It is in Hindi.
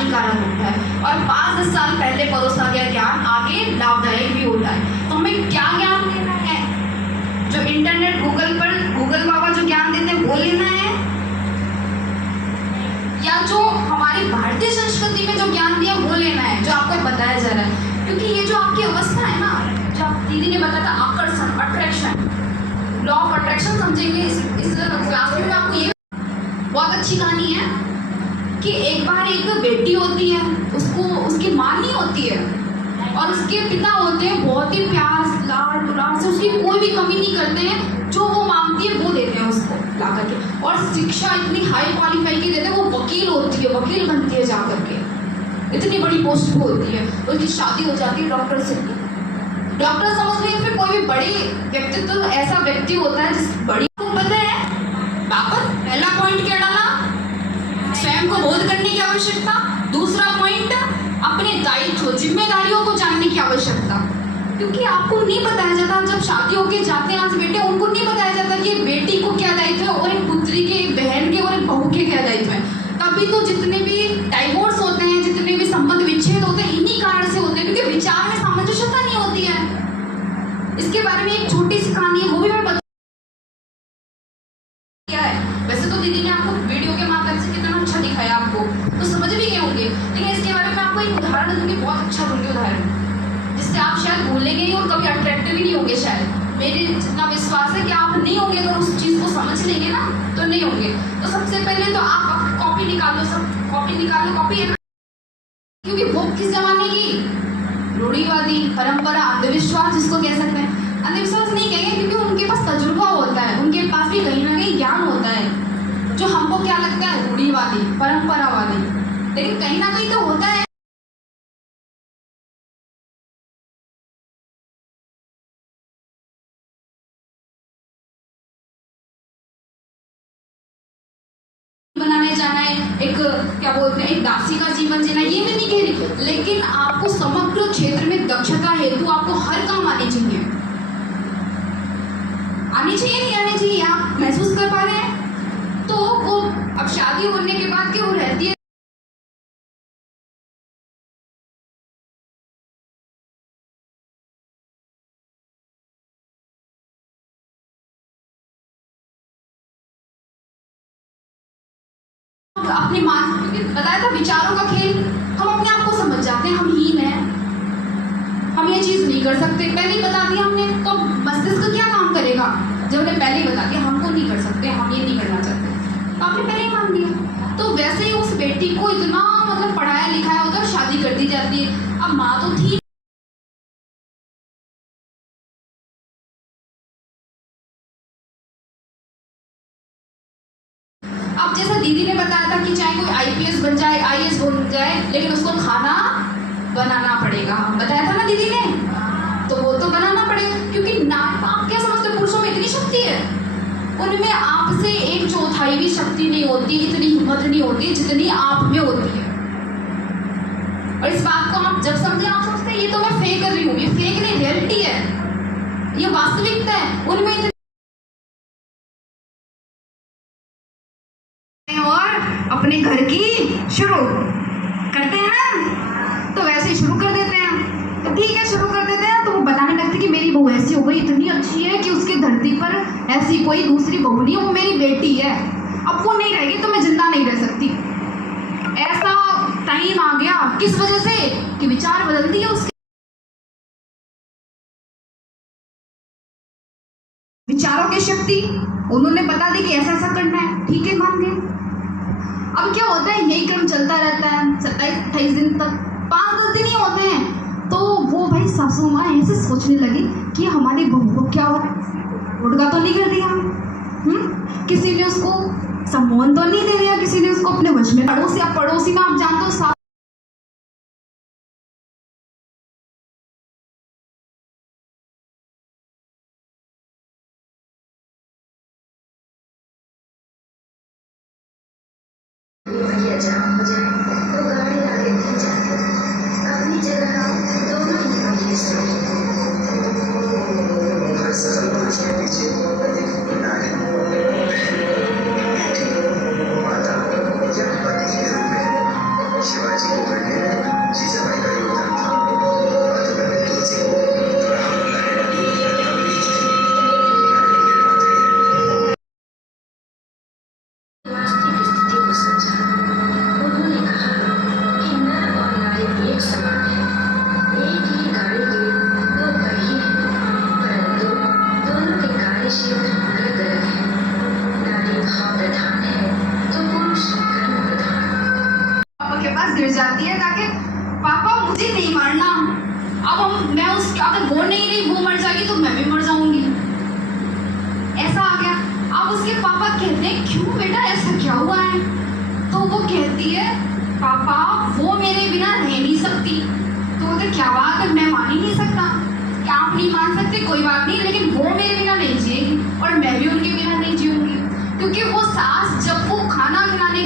हानिकारक होता है और 5-10 साल पहले परोसा गया ज्ञान आगे लाभदायक भी होता है। तो हमें क्या ज्ञान लेना है? जो इंटरनेट गूगल बाबा जो ज्ञान देते हैं वो लेना है, या जो हमारी भारतीय संस्कृति में जो ज्ञान दिया वो लेना है जो आपको बताया जा रहा है? क्योंकि ये जो आपकी अवस्था है ना, जो आप दीदी ने बताया था आकर्षण, अट्रैक्शन, लॉ ऑफ अट्रैक्शन समझेंगे इस क्लास में। आपको ये बहुत अच्छी कहानी है कि एक बार एक बेटी होती है, उसको उसकी माँ नहीं होती है और उसके पिता होते हैं बहुत ही प्यार लाड दुलार से उसकी कोई भी कमी नहीं करते हैं, जो वो मांगती है वो देते हैं उसको ला करके, और शिक्षा इतनी हाई क्वालिफाई की देते हैं, वो वकील होती है, वकील बनती है जा करके, इतनी बड़ी पोस्ट पे होती है। उसकी शादी हो जाती है डॉक्टर से। डॉक्टर समझ लीजिए फिर कोई भी बड़ी व्यक्तित्व तो ऐसा व्यक्ति होता है जिस बड़ी को पता है। वापस पहला पॉइंट क्या डाला? स्वयं को बोध करने की आवश्यकता। दूसरा पॉइंट अपने दायित्व जिम्मेदारियों को जानने की आवश्यकता, क्योंकि आपको नहीं बताया जाता जब शादी होके जाते हैं आज बेटे, उनको नहीं बताया जाता कि बेटी को क्या दायित्व है और एक पुत्री के, एक बहन के और एक बहू के क्या दायित्व है। तभी तो जितने भी डाइवोर्स होते हैं, जितने भी संबंध विच्छेद होते हैं, इन्हीं कारण से होते हैं, क्योंकि विचार में सामंजस्यता नहीं होती है। इसके बारे में एक छोटी सी कहानी है, वो भी मैं बता क्या है। वैसे तो दीदी ने आपको वीडियो के माध्यम से कितना अच्छा दिखाया, आपको तो समझ भी गए होंगे, लेकिन इसके बारे में आपको एक उदाहरण दूंगी, बहुत अच्छा दूंगी उदाहरण, जिससे आप शायद भूलेंगे नहीं और कभी अट्रैक्टिव भी नहीं होंगे। शायद मेरे जितना विश्वास है कि आप नहीं होंगे, अगर उस चीज़ को समझ लेंगे ना तो नहीं होंगे। तो सबसे पहले तो आप कॉपी निकाल लो, सब कॉपी निकाल लो, कॉपी, क्योंकि वो किस जमाने की? रूढ़िवादी, परंपरा, अंधविश्वास जिसको कह सकते हैं। अंधविश्वास नहीं कहेंगे क्योंकि उनके पास तजुर्बा होता है, उनके पास भी कहीं ना कहीं ज्ञान होता है, जो हमको क्या लगता है रूढ़िवादी, परंपरावादी, लेकिन कहीं ना कहीं तो होता है। बनाने जाना है, एक क्या बोलते हैं, एक दासी का जीवन जीना, ये मैं नहीं कह रही, लेकिन आपको समग्र क्षेत्र में दक्षता हेतु आपको हर काम आनी चाहिए। नहीं आनी चाहिए? आप महसूस कर पा रहे हैं? तो वो अब शादी होने के बाद क्या वो रहती है, अपने मान, क्योंकि बताया था विचारों का खेल, हम अपने आप को समझ जाते हैं हम हीन हैं, हम ये चीज नहीं कर सकते, पहले ही बता दिया हमने, तो मस्तिष्क क्या काम करेगा? जब उन्हें पहले ही बता दिया हमको नहीं कर सकते, हम ये नहीं करना चाहते, तो आपने पहले ही मान दिया। तो वैसे ही उस बेटी को इतना मतलब पढ़ाया लिखाया होता है, शादी कर दी जाती है। अब माँ तो थी, अब जैसा दीदी ने बताया था कि चाहे कोई आईपीएस बन जाए, आईएएस बन जाए, लेकिन उसको खाना बनाना पड़ेगा, बताया था ना दीदी ने, तो वो तो बनाना पड़ेगा, क्योंकि ना आप क्या समझते, पुरुषों में इतनी शक्ति है, उनमें आपसे 1/4 भी शक्ति नहीं होती, इतनी हिम्मत नहीं होती जितनी आप में होती है। और इस बात को आप जब समझे, आप समझते हैं ये तो मैं फेक कर रही हूँ, ये फेक नहीं, रियलिटी है, ये वास्तविकता है। उनमें और अपने घर की शुरू करते हैं ना, तो वैसे ही शुरू कर देते हैं, तो ठीक है शुरू कर देते हैं, तो वो बताने लगते कि मेरी बहू ऐसी हो गई, इतनी अच्छी है कि उसकी धरती पर ऐसी कोई दूसरी बहू नहीं है, वो मेरी बेटी है, अब वो नहीं रहेगी तो मैं जिंदा नहीं रह सकती। ऐसा टाइम आ गया, किस वजह से? कि विचार बदल दिए उसके, विचारों की शक्ति, उन्होंने बता दी कि ऐसा ऐसा करना है, ठीक है मान गए। अब क्या होता है, यही क्रम चलता रहता है 27-28 दिन तक, 5-10 दिन ही होते हैं, तो वो भाई सासू माँ ऐसे सोचने लगी कि हमारी बहू को क्या हो, गुड़गा तो नहीं कर दिया, किसी ने उसको सम्मान तो नहीं दे दिया, किसी ने उसको अपने वश में, पड़ोसी में आप जानते हो जहाँ हो जाए तो गाड़ी आगे नहीं जाती, अपनी जगह आओ, दोनों ही आगे से हर सफल पुरुष के पीछे अधिक नारी माता या पति के रूप में के पास गिर जाती है ताकि पापा मुझे नहीं मारना। अब मैं उस अगर वो नहीं रही, वो मर जाएगी तो मैं भी मर जाऊंगी। ऐसा आ गया। अब उसके पापा कहते हैं क्यों बेटा ऐसा क्या हुआ है? तो वो कहती है पापा वो मेरे बिना रह नहीं सकती। तो बोलते क्या बात है, मैं मान ही नहीं सकता। क्या आप नहीं मान सकते कोई बात नहीं, लेकिन वो मेरे बिना नहीं जिएगी और मैं भी उनके बिना नहीं जीऊंगी। क्योंकि वो सास जब वो खाना खिलाने